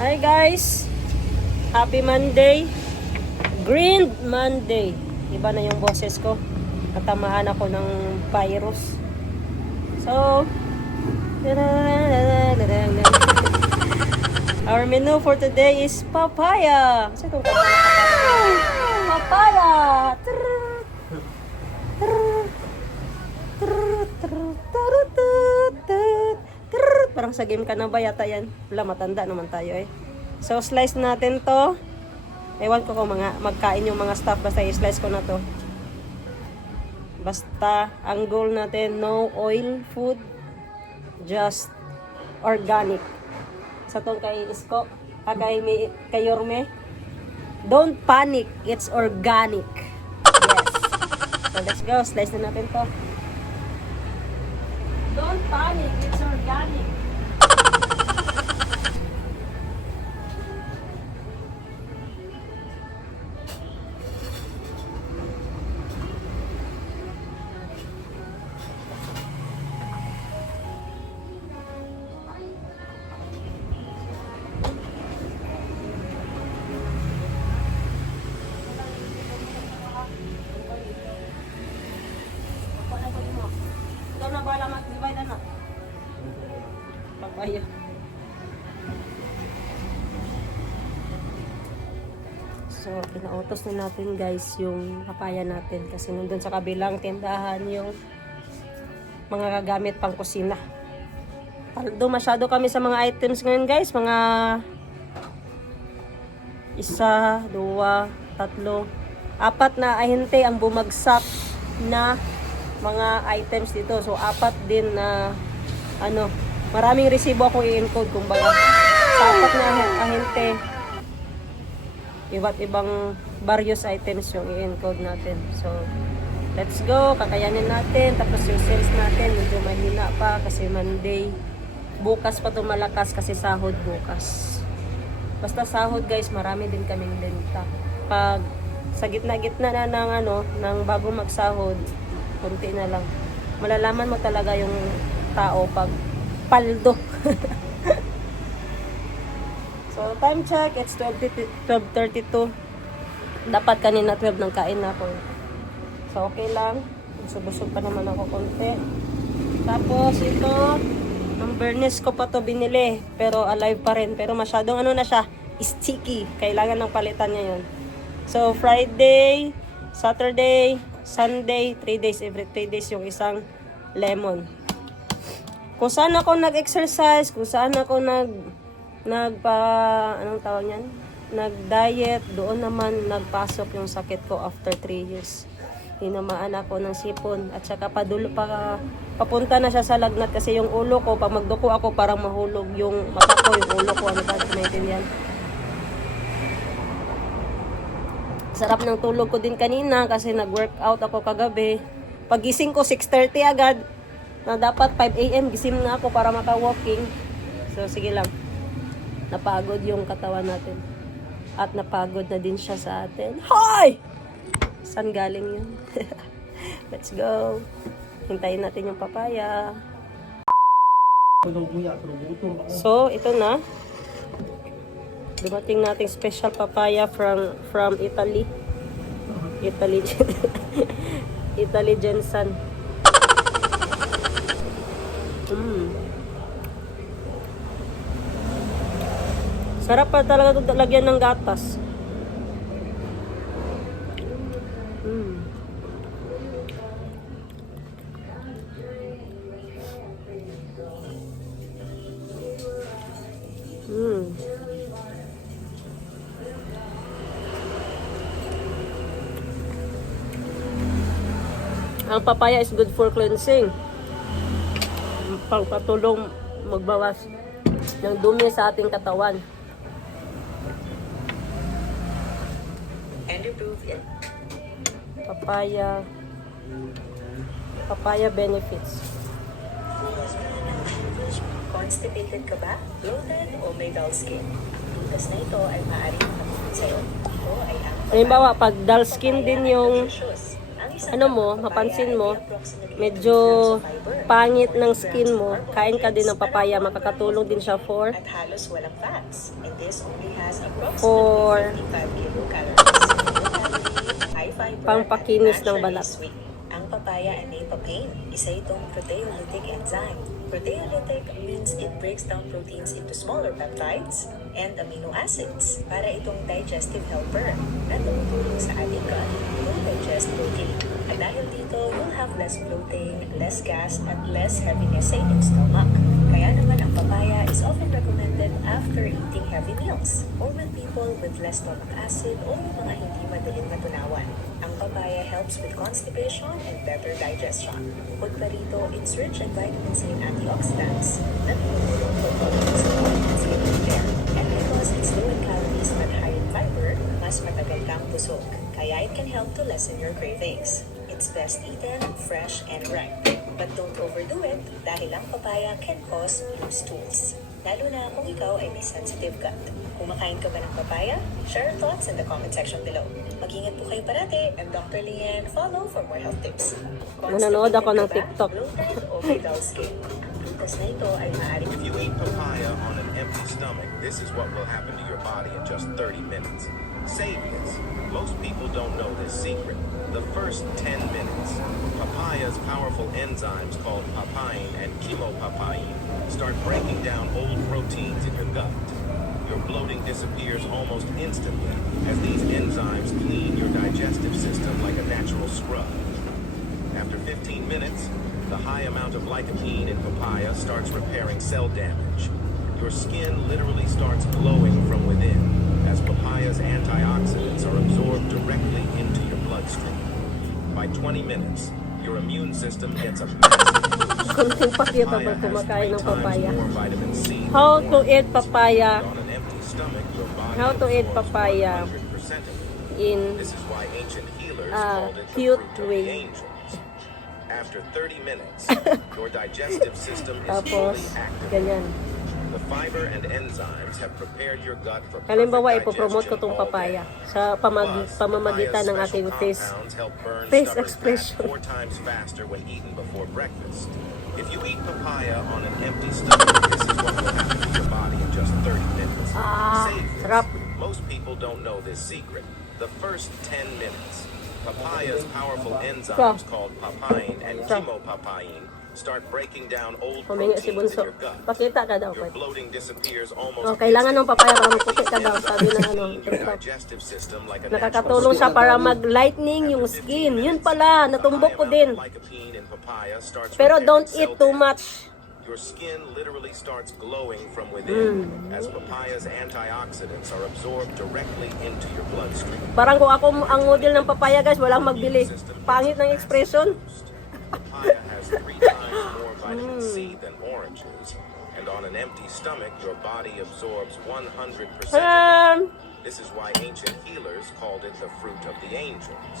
Hi guys! Happy Monday! Green Monday! Iba na yung boses ko. Natamaan ako ng virus. So, our menu for today is papaya. Kasi itong papaya! Parang sa game ka na ba yata yan? Wala, matanda naman tayo eh. So, slice natin to. Ewan ko kung magkain yung mga staff. Basta i-slice ko na to. Basta, ang goal natin, no oil food. Just organic. Sa tong kay Isko, kay Yorme. Don't panic, it's organic. Yes. So, let's go. Slice na natin to. Don't panic, it's organic. Ikaw na bala mag-divide na. Papaya. So, pinautos na natin guys yung papaya natin. Kasi nandun sa kabilang tindahan yung mga gagamit pang kusina. Paldo masyado kami sa mga items ngayon guys. Mga 1, 2, 3, 4 na ahente ang bumagsak na mga items dito. So, 4 din na maraming resibo akong i-encode kumbaga. Sa 4 na ahente, iba't ibang various items yung i-encode natin. So, let's go. Kakayanin natin. Tapos yung sales natin, medyo mahina pa kasi Monday. Bukas pa ito malakas kasi sahod bukas. Basta sahod guys, marami din kaming benta. Pag sa gitna-gitna na ng bago magsahod, kunti na lang. Malalaman mo talaga yung tao pag paldo. So, time check. It's 12:32. Dapat kanina 12 nang kain na ako. So, okay lang. Busog pa naman ako konti. Tapos, ito, ang Bernes ko pa to binili. Pero alive pa rin. Pero masyadong na siya, sticky. Kailangan ng palitan ngayon. So, Friday, Saturday, Sunday, 3 days, every 3 days yung isang lemon. Kung saan ako nag-exercise, kung saan ako nag-diet, doon naman nagpasok yung sakit ko after 3 years. Tinamaan ako ng sipon at saka papunta na siya sa lagnat kasi yung ulo ko, pag magduko ako parang mahulog yung mata ko, yung ulo ko, ano ba, maintindihan. Sarap ng tulog ko din kanina kasi nag-workout ako kagabi. Pagising ko 6:30 agad. Na dapat 5 AM gising na ako para maka-walking. So sige lang. Napagod yung katawan natin. At napagod na din siya sa atin. Hoy! Saan galing yun? Let's go. Hintayin natin yung papaya. So, ito na. Dumating nating special papaya from Italy. Italy Jensen. Sarap pa talaga ito lagyan ng gatas. Ang papaya is good for cleansing. Pagpatulong magbawas ng dumi sa ating katawan. And improve it. Papaya benefits. Constipated ka ba? Bloated o may dull skin? Prutas na ito ay maaaring makatulong sa'yo. Ito ay ang Halimbawa, pag dull skin din yung ano mo, mapansin mo, medyo pangit ng skin mo, kain ka din ng papaya, makakatulong din siya for at halos walang fats. And this only has For- approximately 55 kilocalories. High fiber Pangpakinis at ng naturally balat. sweet. Ang papaya ay may papain, isa itong proteolytic enzyme. Proteolytic means it breaks down proteins into smaller peptides and amino acids para itong digestive helper na tumutulong sa ating gut to digest protein. At dahil dito, you'll have less bloating, less gas, at less heaviness sa inyong stomach. Kaya naman ang papaya is often recommended after eating heavy meals or with people with less stomach acid o yung mga hindi madaling matunawan. Ang papaya helps with constipation and better digestion. Bukod pa rito, it's rich in vitamins and antioxidants na tumutulong pagpapalala sa vitamin skin repair. And because it's low in calories but high in fiber, mas matagal kang busog. Kaya it can help to lessen your cravings. It's best eaten fresh and ripe. But don't overdo it dahil ang papaya can cause loose stools. Lalo na kung ikaw ay may sensitive gut. Kumakain ka ba ng papaya? Share your thoughts in the comment section below. Mag-ingat po kayo parati and Dr. Leanne follow for more health tips. Nanonood ako ng Constipated ka ba? TikTok. Bloated o may dull skin? Ang prutas na ito ay maaaring If you eat papaya on an empty stomach, this is what will happen to your body in just 30 minutes. Save this. Most people don't know this secret. The first 10 minutes, papaya's powerful enzymes called papain and chemopapain start breaking down old proteins in your gut. Your bloating disappears almost instantly as these enzymes clean your digestive system like a natural scrub. After 15 minutes, the high amount of lycopene in papaya starts repairing cell damage. Your skin literally starts glowing from within as papaya's antioxidants are absorbed directly into your bloodstream. By 20 minutes, your immune system gets a massive boost. konting pakita Papaya ba has kumakain 3 ng times papaya. more vitamin C than How to orange. eat papaya On an empty stomach, your body How to eat absorbs papaya 100% of it. in This is why ancient healers Ah, called it the cute fruit of way. the angels. After 30 minutes, your digestive system is tapos fully active. ganyan. The fiber and enzymes have prepared your gut for Halimbawa, perfect ipopromote ko digestion tong all papaya day. sa Plus, pamamagitan ng papaya's ating special face. compounds help burn face stubborn expression. fat 4 times faster when eaten before breakfast. If you eat papaya on an empty stomach, this is what will happen to your body in just 30 minutes. Ah, Save this. sarap. Most people don't know this secret. The first 10 minutes, papaya's powerful enzymes called papain and chemopapain start breaking down old Humingi si proteins in Bunso. your gut. Pakita ka daw. Your Pwede. bloating disappears almost Oh, kailangan ng papaya para magputi ka daw, These sabi ng enzymes ano, clean your TikTok. digestive system like a Nakakatulong natural siya para scrub. mag-lightening yung After 15 skin. Yun minutes, pala, the natumbok high ko amount din. of lycopene in papaya starts Pero repairing don't cell eat too damage. much. Your skin literally starts glowing from within as papaya's antioxidants are absorbed directly into your bloodstream. Parang kung ako ang model ng papaya, guys, walang magbili. Pangit ng expression. Papaya has 3 times more vitamin C than oranges, and on an empty stomach, your body absorbs 100% of it. This is why ancient healers called it the fruit of the angels.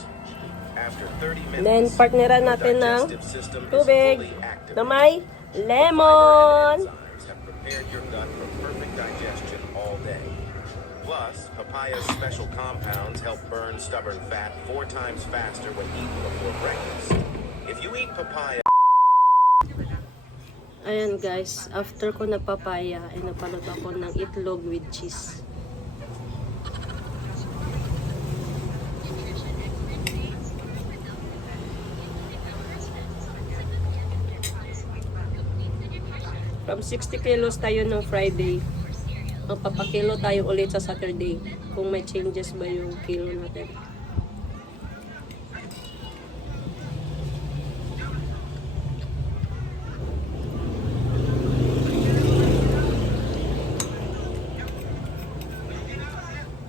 After 30 minutes, Then, partneran your natin ng digestive system is tubig fully activated. na may lemon. Enzymes have prepared your gut for perfect digestion all day. Plus, papaya's special compounds help burn stubborn fat 4 times faster when eaten before breakfast. If you eat papaya, Ayan guys, after ko nagpapaya, ay napalot ako ng itlog with cheese. From 60 kilos tayo ng Friday. Magpapakilo tayo ulit sa Saturday. Kung may changes ba yung kilo natin.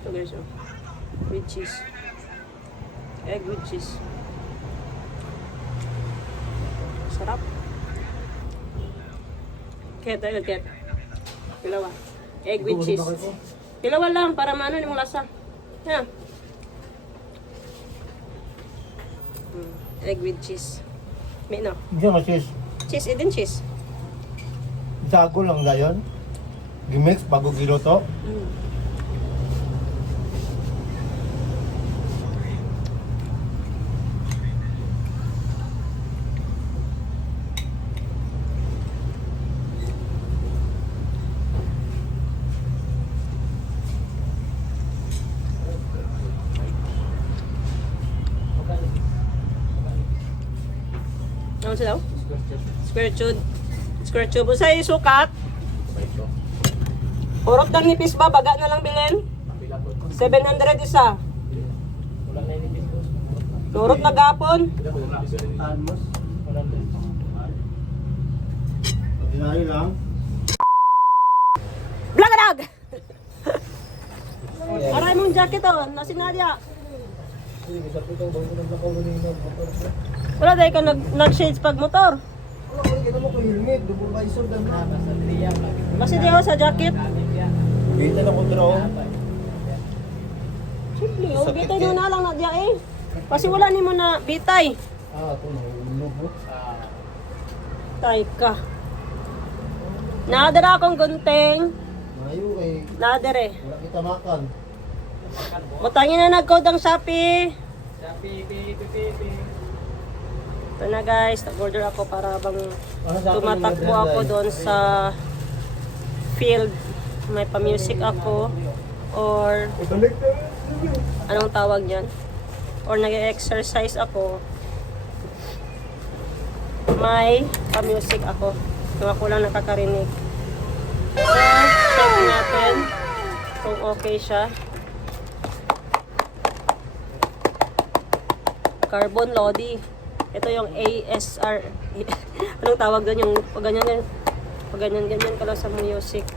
Ito guys, oh. With cheese. Egg with cheese. Sarap. Kaya tayo, kaya. Pilawa. Egg with cheese. Pilawa lang, para maano yung lasa. Yan. Egg with cheese. May no. Hindi naman sis. Cheese, din cheese. Isago lang na yun. Gimix bago giluto. Ano sila? Square tube. Square tube. Usay sukat. Urot ng nipis ba? Baga na lang bilhin. 700 isa. Urot na gapon. Ordinary lang. Blagarag! Aray mong jacket oh. Nasi Nadia. Wala dahil ka nag-shades pag motor. Wala, kita mo ko helmet. Double visor dan na. Kasi di ako sa jacket. Dito na ko draw. Simple, oh, bitay mo na lang na diya eh. Kasi wala ni mo na bitay. Ito nahulog mo. Tay ka. Nadara akong gunting. Mayo kay Nadere. wala kita makan. Butangin na nag-code ang Shopee. Ito na guys, nag-order ako para bang tumatakbo ako doon sa field. May pa-music ako. Or Ibalik na. anong tawag niyan? Or nag-exercise ako. May pa-music ako. Kung ako lang nakakarinig. So, check natin kung okay siya. Carbon Lodi. Ito yung ASR. Anong tawag doon? Yung pag ganyan ka lang sa music.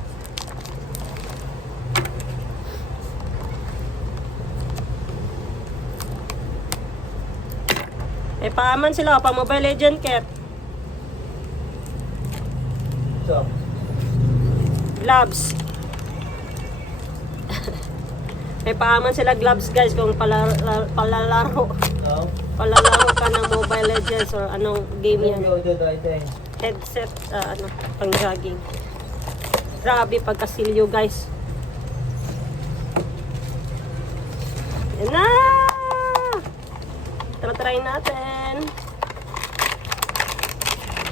May paaman sila pa Mobile Legend Cat. So, Gloves. May paaman sila gloves guys kung palalaro ka ng Mobile Legends or anong game yan. Headset, pang jogging. Grabe pagkasilyo guys. Yan na! Try natin.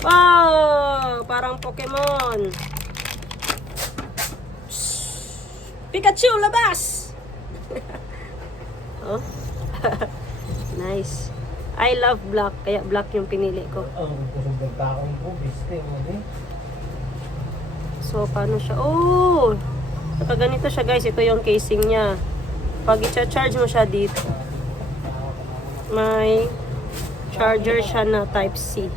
Wow! Parang Pokemon. Pikachu, labas! Oh. Nice. I love black, kaya black yung pinili ko. ang kusog ng taong ko, biste mo din. So, paano siya? Oh! Nakaganito siya guys. Ito yung casing niya. Pag i-charge mo siya dito, may charger siya na type C.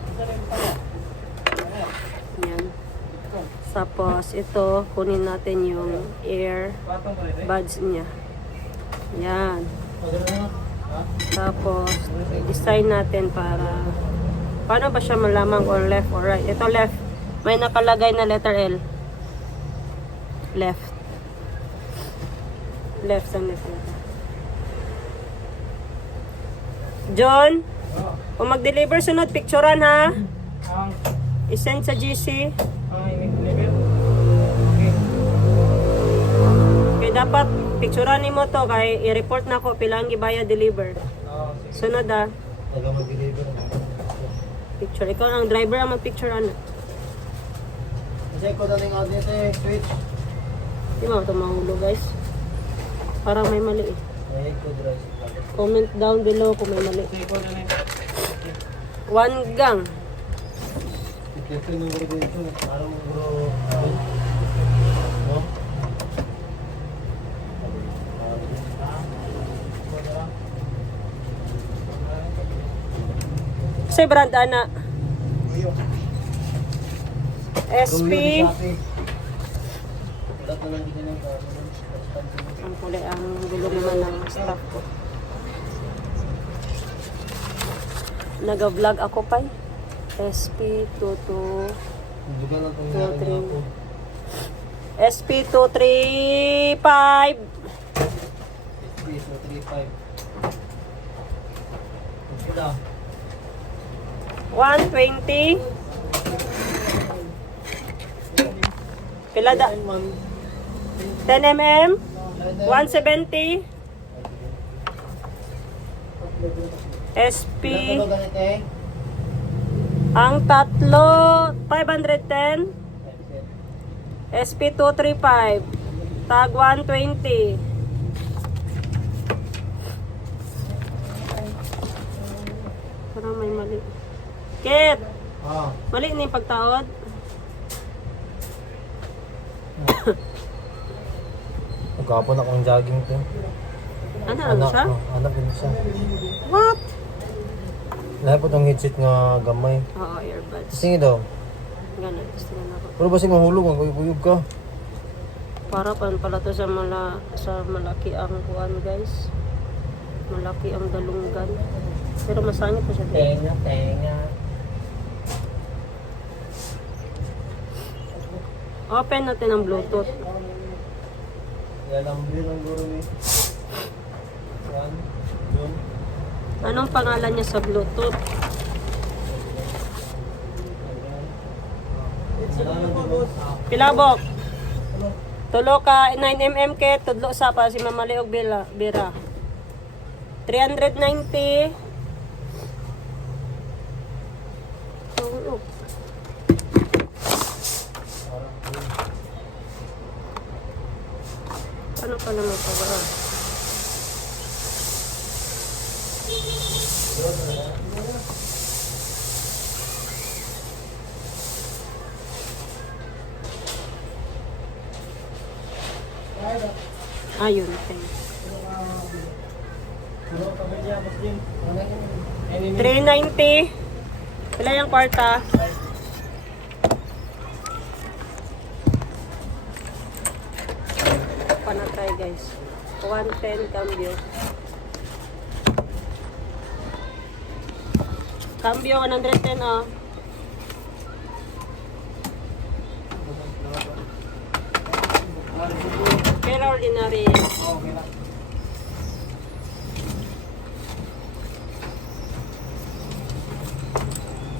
Yan. Tapos, ito, kunin natin yung ear buds niya. Yan. Tapos, design natin para paano ba siya malaman or left or right. Ito left. May nakalagay na letter L. Left. Left ang left. John, kung mag-deliver sunod, picturean ha. I-send sa GC. Okay, dapat picturean mo to kay i-report na ko pilang gibaya deliver. Sunod ha. Taga mag-deliver. Picture. Ikaw ang driver ang mag-picturean. Kasi ko daling audience switch. Di ba ito mahulo guys? Parang may mali eh. Ay, ko drive. Comment down below kung may mali. 1 gang. Ito yung numero dito. Parang bro. No? Kasi brand ana. SP. Ang kulay ang gulo naman ng staff ko. Nag-vlog ako pa. SP22 SP235 120 pila da 10mm 170 SP ang tatlo 510 SP235 tag 120 parang may mali Kit Ah. Mali na yung pagtaod. Magkapon akong jogging to. Ano siya? Anak din siya. What? Lahat po itong headset nga gamay. Oo, earbuds. Sige daw. Ganun, gusto na ako. Pero ba mahulog ang kuyog ka? Para pala to sa malaki ang kuan, guys. Malaki ang dalunggan. Pero masangit pa siya. Tenga. Open natin ang Bluetooth. Yan ang bilang guro ni. Yan. Yun. Anong pangalan niya sa Bluetooth? Pilabok. Tulo ka 9mm ke tudlo sa pa si Mamali og Bira. 390. Oh. Ano pa naman pa? Ayun, thanks. 390. Wala yung kwarta. Panatry guys. 110 cambio. Cambio 110 oh. Pero ordinary.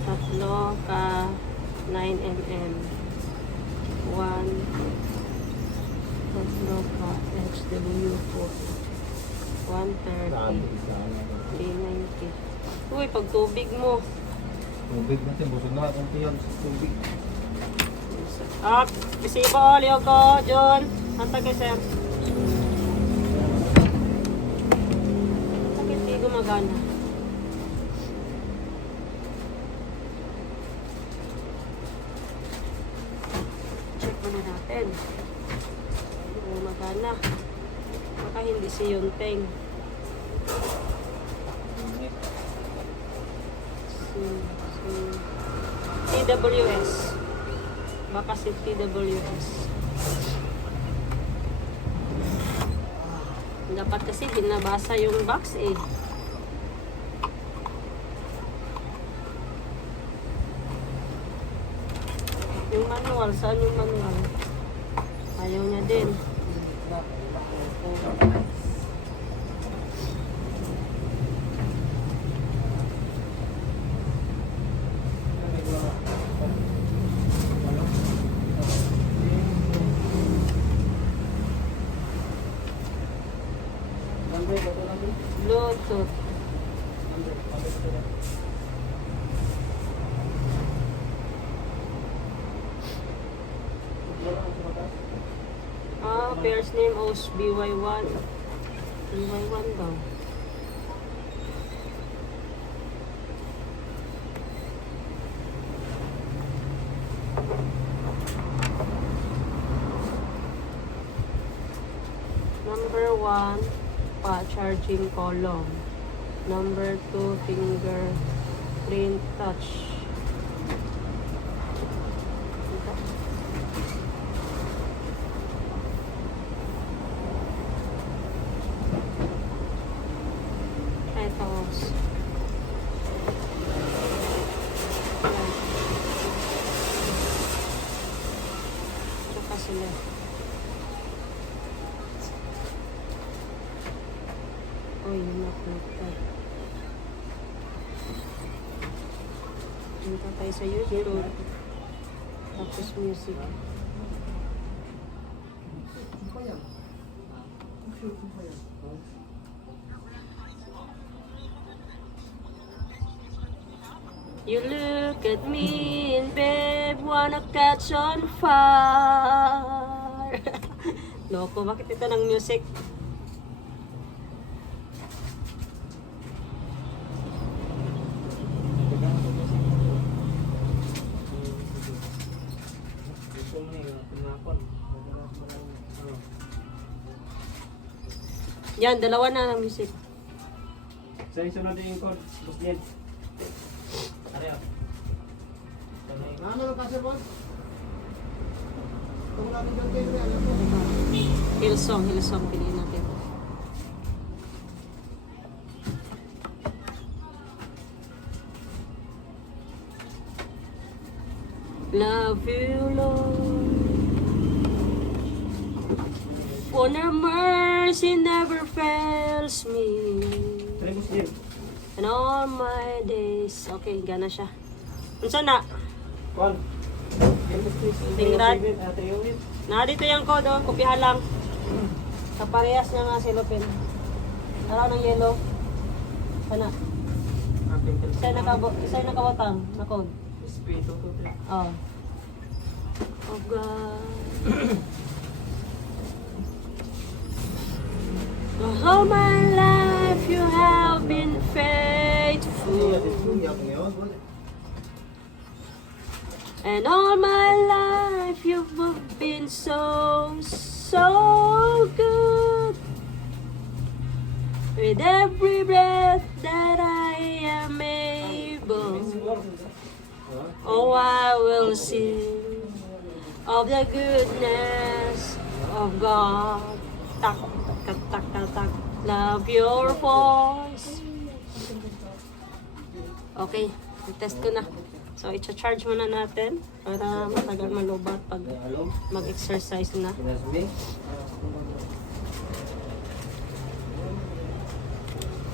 Tatlo ka 9mm. 1 tatlo ka XW po. 130. 390. Uy, pag tubig mo. Tubig natin, busog na akong tiyan sa tubig. Up, isibo, liyo ko, John. Hantag kay sir. Bakit di gumagana? Check muna natin. Hindi gumagana. Baka hindi si Yunteng. TWS. Baka si TWS. Dapat kasi binabasa yung box eh. Yung manual, saan yung manual? Ayaw niya din. Bluetooth. Pairs name was BY1. BY1 daw. Number 1, charging column. Number 2, fingerprint touch. Ito. Tsaka sila. Oh, yun na po. Punta tayo sa YouTube. Tapos music. You look at me and babe, wanna catch on fire. Loko, bakit ito ng music? Yan, dalawa na ng music. So, yung sunod yung code. Boss Jen. Ano yun? Ano kasi boss? Kung natin yung kayo, alam mo. Hillsong, piliin natin. Love you, Lord. For your mercy never fails me. Try Boss Jen. And all my days. Okay, gana siya. Unsa na? One. Tingnan. Triumph. Na dito yung code, oh. Kopyahan lang. Kaparehas niya nga silopin. Araw ng yellow. Sana. Isa'y nakawatang na code. Espiritu to. Oh. Oh God. All my life you have been faithful. And all my life you've been so good. With every breath that I am able, oh, I will sing of the goodness of God. Tak, tak, tak, tak, tak. Love your voice. Okay, test ko na. So, i-charge muna natin para matagal malubat pag mag-exercise na.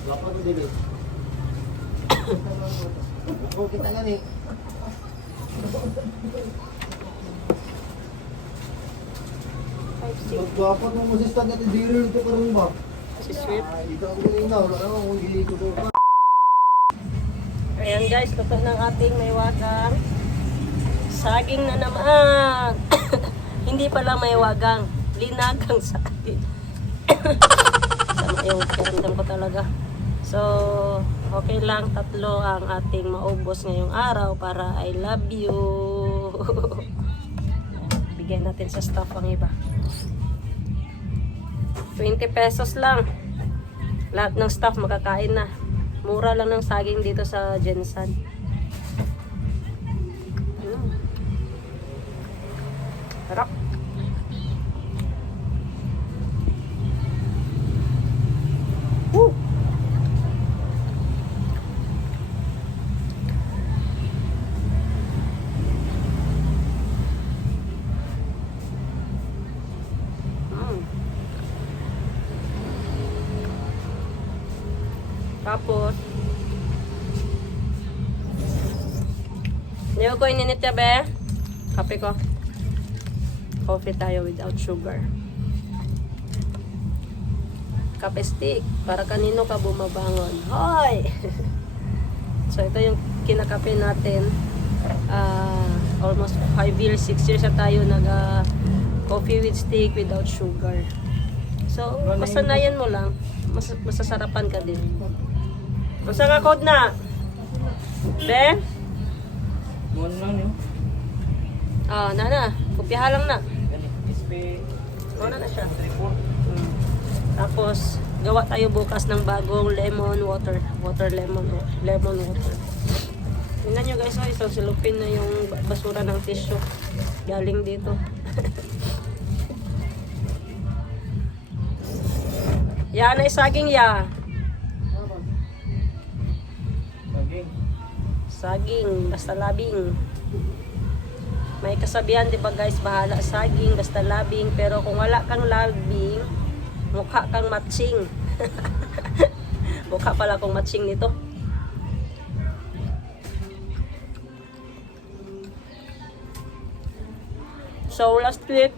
Lapa ko dili. Oh, kita nga ni. Magwapan mo mo sistan natin dili ito karon ba? Si Swift. Ito ang ganina, wala na akong gili ko to. Ayan guys, luto ng ating may wagang. Saging na naman. Hindi pala may wagang. Linagang saging. Sama yung kiramdam ko talaga. So, okay lang. 3 ang ating maubos ngayong araw para I love you. Bigyan natin sa staff ang iba. 20 pesos lang. Lahat ng staff makakain na. Mura lang ng saging dito sa Jensen. Sarap. Woo! Tapos, hindi ko ininit ya, be. Kape ko. Coffee tayo without sugar. Kape stick. Para kanino ka bumabangon. Hoy! So, ito yung kinakape natin. Almost 5 years, 6 years na tayo coffee with stick without sugar. So, masanayan mo lang. Masasarapan ka din. Masa nga code na? Be? One lang yun. Na. Kopyahan lang na. SP. Wala na siya. Tapos, gawa tayo bukas ng bagong lemon water. Lemon water. Tingnan nyo guys, isang silupin na yung basura ng tissue. Galing dito. Yan ay saging ya. Saging, basta labing. May kasabihan, di ba guys, bahala saging, basta labing. Pero kung wala kang labing, mukha kang matching. Mukha pala kung matching nito. So last week,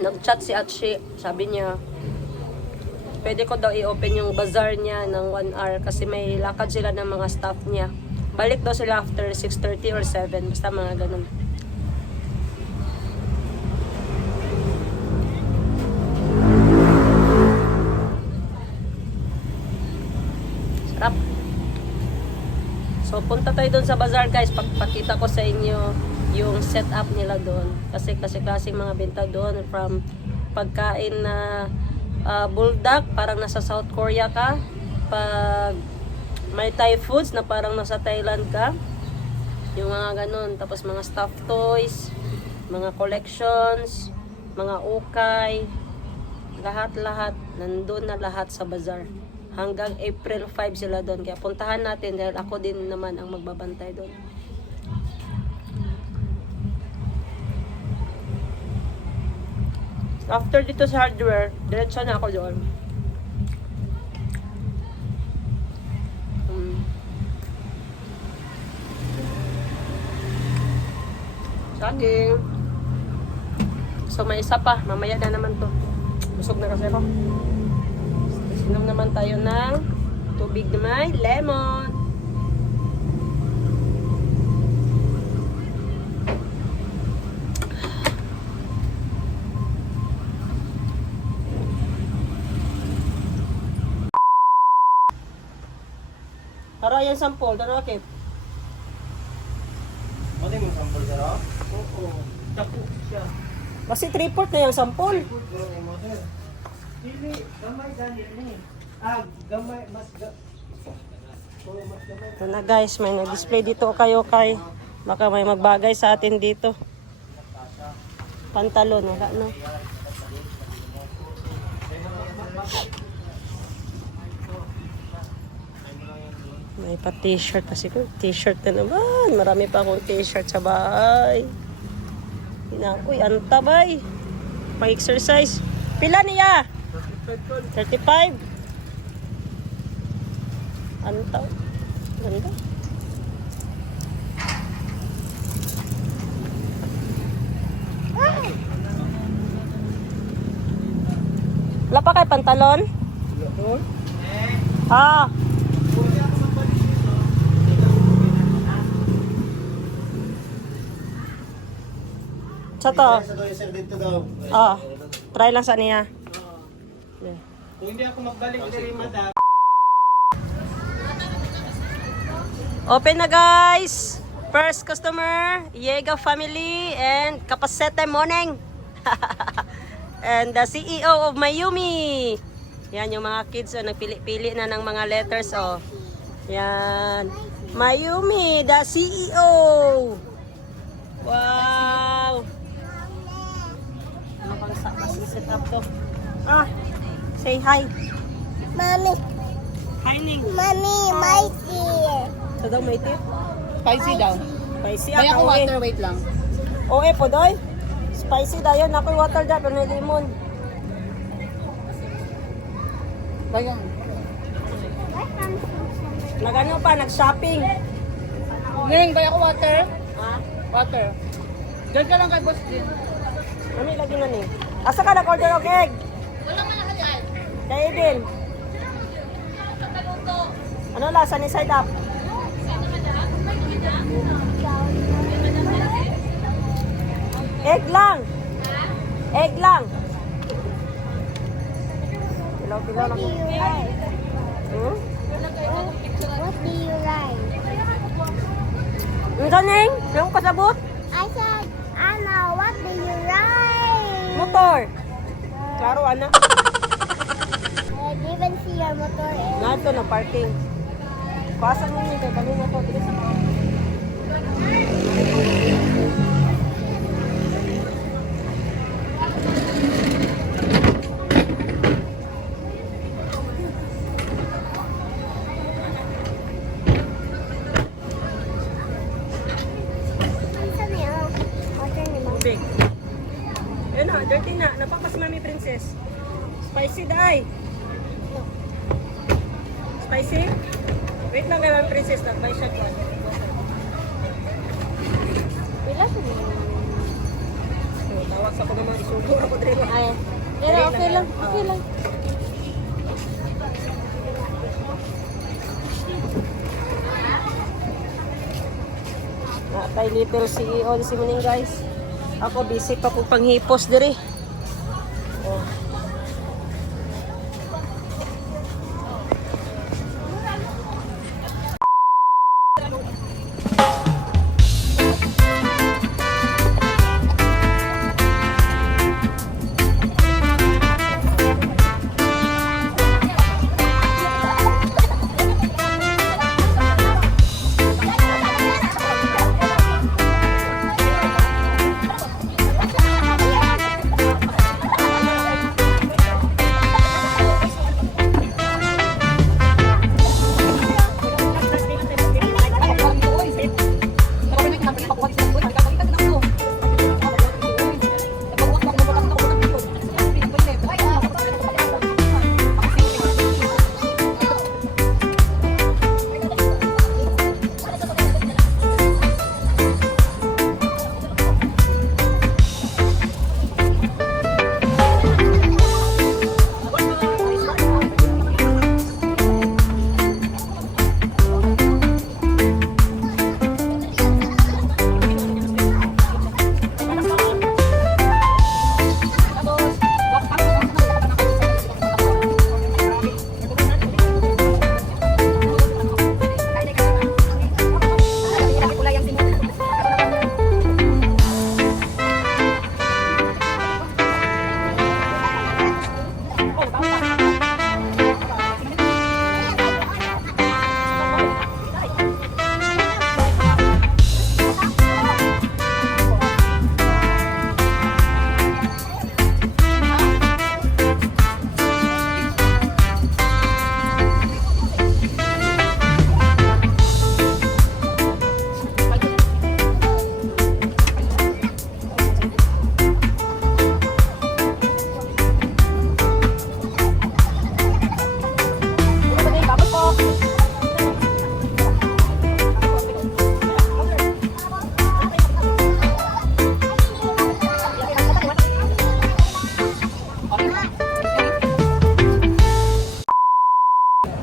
nag-chat si Atshi. Sabi niya, pwede ko daw i-open yung bazaar niya ng 1 hour kasi may lakad sila ng mga staff niya. Balik daw sila after 6:30 or 7. Basta mga ganun. Sarap. So, punta tayo doon sa bazaar guys. Pakita ko sa inyo yung setup nila doon. Kasi klaseng mga benta doon from pagkain na bulldog, parang nasa South Korea ka. Pag may Thai foods na parang nasa Thailand ka. Yung mga ganun. Tapos mga stuffed toys, mga collections, mga ukay, lahat-lahat, nandun na lahat sa bazaar. Hanggang April 5 sila doon. Kaya puntahan natin dahil ako din naman ang magbabantay doon. After dito sa hardware, diretso na ako doon. Saging. So may isa pa, mamaya na naman to. Busog na kasi ako. Sinom naman tayo ng tubig na may lemon. Para yan sampol, tara okay. Ano yung sample sir? Oo. Tapo siya. Kasi 3/4 na yung sampol. Dili, gamay ganyan ni. Gamay mas Ito na guys, may nag-display dito kayo kay. Baka may magbagay sa atin dito. Pantalon, wala no? May pa t-shirt kasi ko. T-shirt na naman. Marami pa akong t-shirt sa bahay. Uy, anta bay. Pa-exercise. Pila niya? 35. Anta. Ganda. Wala pa kay pantalon? Ah. Sa to? Sir dito daw. Ah. Try lang sa niya. Yeah. Kung hindi ako magbalik diri madam. Open na guys! First customer, Yega family and Kapasete Morning. And the CEO of Mayumi. Yan yung mga kids nagpili-pili na ng mga letters oh. Yan. Mayumi, the CEO. Wow. Ano pang set up to? Ah, say hi. Mommy, Hi Ning. mommy, my dear. So daw may tip? Spicy daw. Spicy Kaya ako ko water, wait lang. Oo po doy. Spicy dayon. Ako yung water dyan. Pero may lemon. Bayan. Nagano pa, nag-shopping. Ning, kaya ko water? Ha? Water. Diyan ka lang kay boss din. Mami, lagi na ni. Asa ka nag-order og egg? Wala man nakali ay. Kaya din. Ano lasa ni side up? Egg lang. Egg lang. Pilaw-pilaw lang. Do you like? Hmm? What do you like? Ano Ning? Yung kasabot? I said, Anna, what do you like? Motor. Klaro, anak. I didn't see your motor. Nato na parking. Pasan mo niyo kay kanina to dito sa Saan na yun? Water ni Mom. tubig. Ayun na, dirty na. Napapas Mami Princess. Spicy dai. Spicy? Wait lang kay Mami Princess. Nagbay siya ko. Pila sa niyo? Tawag sa ko naman. Isugo ako dito. Ay, pero okay lang. Okay lang. Natay little CEO si Muning guys. Ako busy pa po panghipos diri. Oh.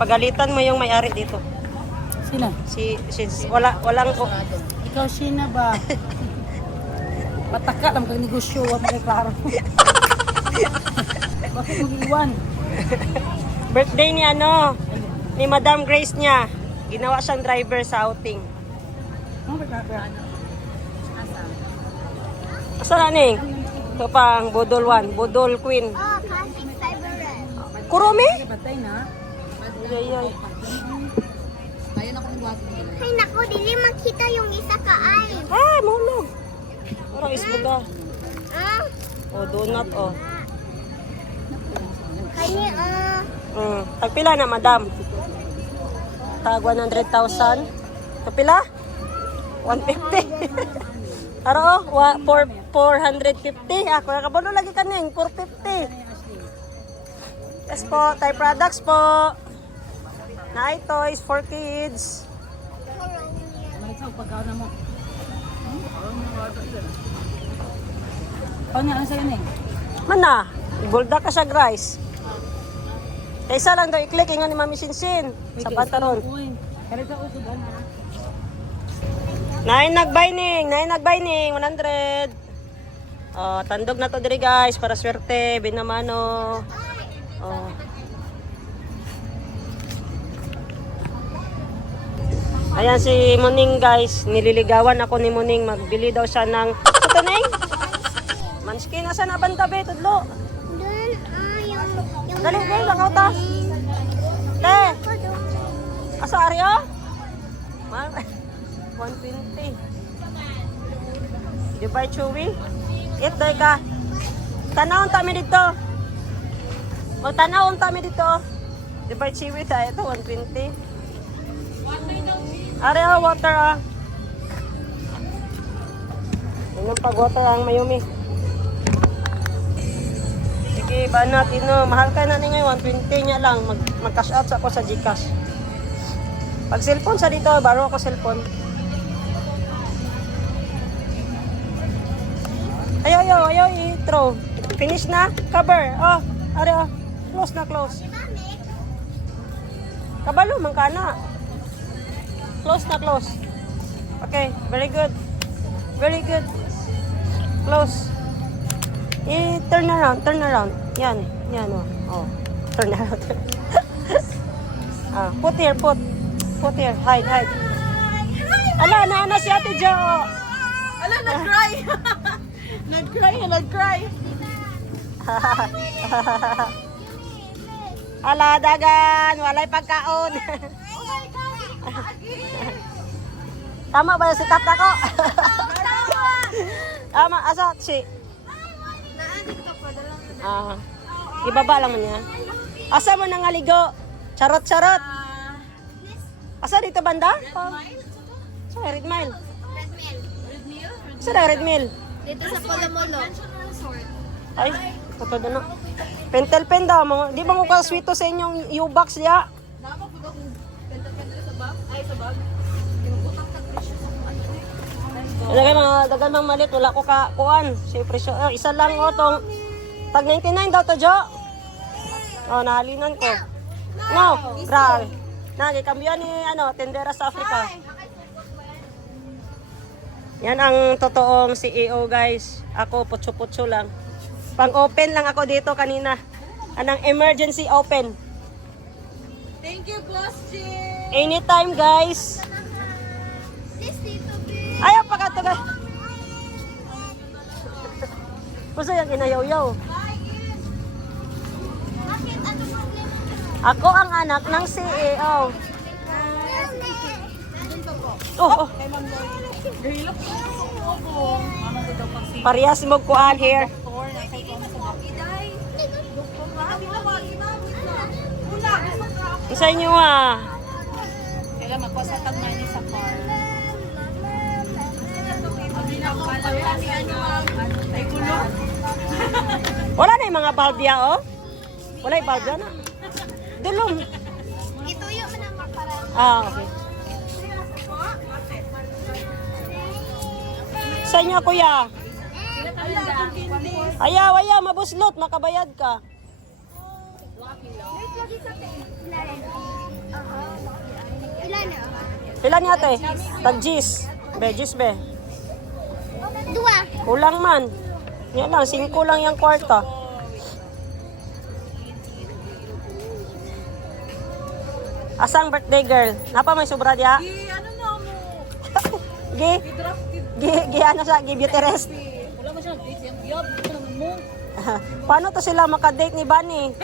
pagalitan mo yung may-ari dito. Sino? Walang, Ikaw sino ba? Pataka lang kang negosyo, wag mo kay klaro. Bakit mo iwan? birthday ni ni Madam Grace niya. Ginawa siyang driver sa outing. Ano ba ka? Asa na ning? Ito pang Budol 1, Budol Queen. Oh, classic favorite. Kurumi? Patay na. Ay. Ay, naku, dili makita yung isa ka ay. Ah, mahulog. Parang isbuga. Ah, O, donut, o. kani, Tagpila na, madam? Tag 100,000. Tagpila? 150. Aro, 450. Ako, nakabalo lagi kaning, 450. Yes po, Thai products po. Night toys for kids. Malik sa pagkaon na mo. Ano nga ang sa'yo na Mana, igulda ka siya, guys. Kaysa lang daw i-click, ingan ni Mami Sinsin. Sa pantalon. Kaya sa usod na. Nine nagbinding, 100. Oh, tandog na to diri guys para swerte, binamano. Oh. Ayan si Muning guys, nililigawan ako ni Muning, magbili daw siya ng ito Ning? Manskin na sa nabanda be tudlo. dun, yung... Dali, dali, langaw ta. Te, asa Aryo? 120. Di ba chewy? It day ka. Tanawon ta mi dito. Magtanawon ta mi dito. Di ba chewy tayo ito 120. Are water ah. Inom pag water ang mayumi. Sige, ba natin no. Mahal ka na ni ngayon 120 nya lang. Mag-cash out sa ako sa GCash. Pag cellphone sa dito, baro ako cellphone. Ayaw, i-throw. Finish na? Cover. Oh, are, oh. Close na, close. Kabalo, man ka na. Close na, close. Okay, very good. Very good. Close. Turn around, turn around. Yan, oh. Oh, turn around. Put here, put here. Hide. Ala, naana si Ate Jo. Ala, nag-cry! Nag-cry! Ala, dagan. Walay pagkaon. Tama ba yung sikat ako? Tama, asa si? Ibaba lang man niya. Asa mo nangaligo? Charot. Asa dito banda? Sa Red Mile. Sa Red Mile. Dito sa Polomolo. Ay, ito doon na. Pentel daw. Di ba mo ka-sweeto sa inyong U-box niya? Dagan mga malit. Wala ko kuan. Siyempre siya. Isa lang o tong tag 99 daw to, Jo. Oh, nahalinan ko. No, grabe. Nagikambyan ni tendera sa Africa. Yan ang totoong CEO guys. Ako putso-putso lang. Pang-open lang ako dito kanina. Anong emergency open. Thank you, Boss G! Anytime guys. Ayaw pagkato guys. Gusto yung inayaw-yaw. Ako ang anak ng CEO. Oh. Parehas mo kuan here. Isa inyo Kailan magpasatag na niya sa car. Wala na yung mga balbya oh. Wala yung balbya na. Dulong. Ituyo mo na maparang. Okay. Sa inyo kuya. Ayaw, mabuslot, makabayad ka. Ilan na? Pila ni ate? Tagjis. Bejis be. Dua. Kulang man. Yan lang, 5 lang yung kwarta. Asang birthday girl? Napa may sobra diya? Ano na mo? Gi, gi ano siya, gi beauty rest. Wala mo siya. Siyang giyab. Ano mo? Paano to sila makadate ni Bunny?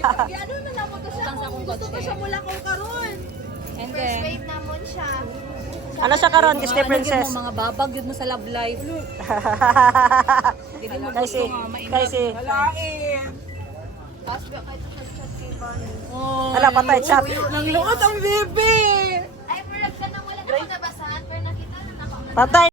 Ano na na mo to siya? Gusto ko siya mula kong karon. And then, Wait namon siya. Ano siya karon, Disney Princess? mga babag yun mo sa love life. Kasi, Tapos ba kayo sa chat kay Bonnie? ala, patay, chat. Nang luot ang bebe! Ay, pero ka na wala na ako nabasahan, pero nakita na ako. Patay.